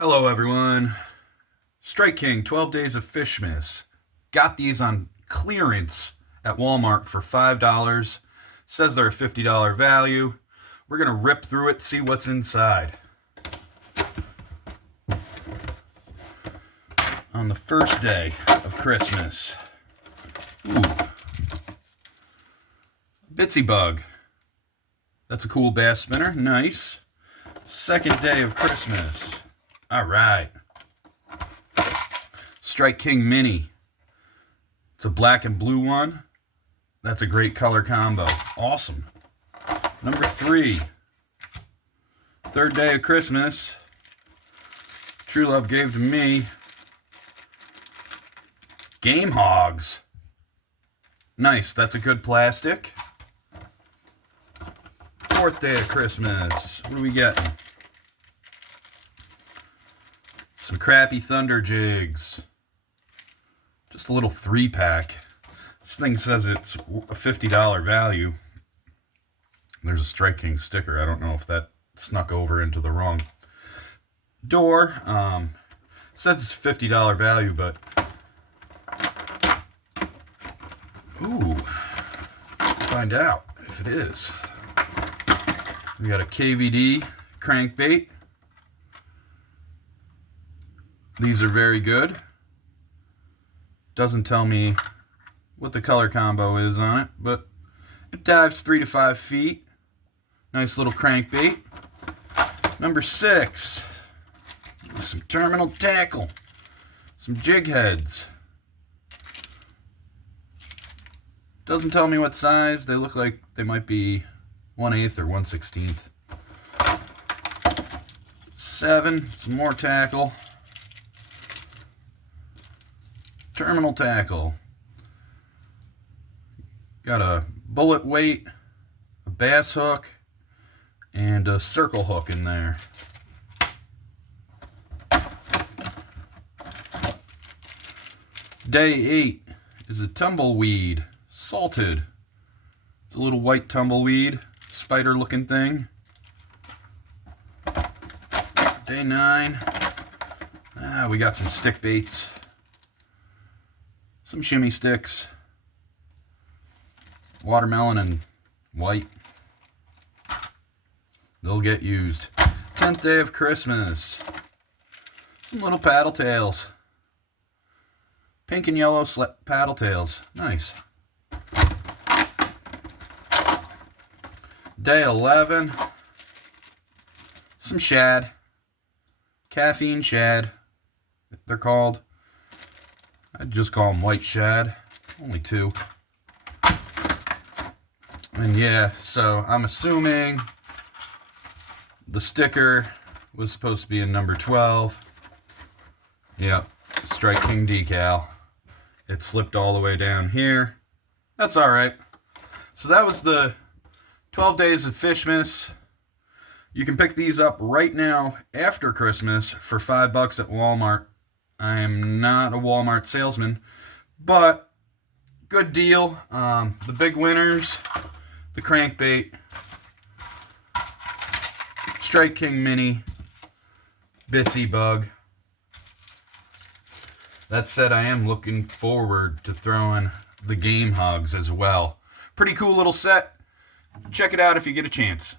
Hello everyone. Strike King 12 Days of Fishmas. Got these on clearance at Walmart for $5. Says they're a $50 value. We're going to rip through it, see what's inside. On the first day of Christmas. Ooh. Bitsy Bug. That's a cool bass spinner. Nice. Second day of Christmas. All right. Strike King Mini. It's a black and blue one. That's a great color combo. Awesome. Number 3. Third day of Christmas. True Love gave to me. Game Hogs. Nice. That's a good plastic. Fourth day of Christmas. What are we getting? Some crappy thunder jigs. Just a little 3-pack. This thing says it's a $50 value. There's a Strike King sticker. I don't know if that snuck over into the wrong door. It says it's a $50 value, but ooh, let's find out if it is. We got a KVD crankbait. These are very good. Doesn't tell me what the color combo is on it, but it dives 3 to 5 feet. Nice little crankbait. Number 6. Some terminal tackle. Some jig heads. Doesn't tell me what size. They look like they might be 1/8 or 1/16. 7. Some more tackle. Terminal tackle. Got a bullet weight, a bass hook, and a circle hook in there. Day 8 is a tumbleweed, salted. It's a little white tumbleweed, spider looking thing. Day 9, we got some stick baits. Some shimmy sticks, watermelon and white. They'll get used. 10th day of Christmas. Some little paddle tails. Pink and yellow paddle tails. Nice. Day 11. Some shad. Caffeine shad, they're called. I'd just call them white shad. Only 2. And yeah, so I'm assuming the sticker was supposed to be in number 12. Yep, Strike King decal. It slipped all the way down here. That's alright. So that was the 12 Days of Fishmas. You can pick these up right now after Christmas for $5 at Walmart. I am not a Walmart salesman, but good deal. The big winners, the crankbait, Strike King Mini, Bitsy Bug. That said, I am looking forward to throwing the Game Hogs as well. Pretty cool little set. Check it out if you get a chance.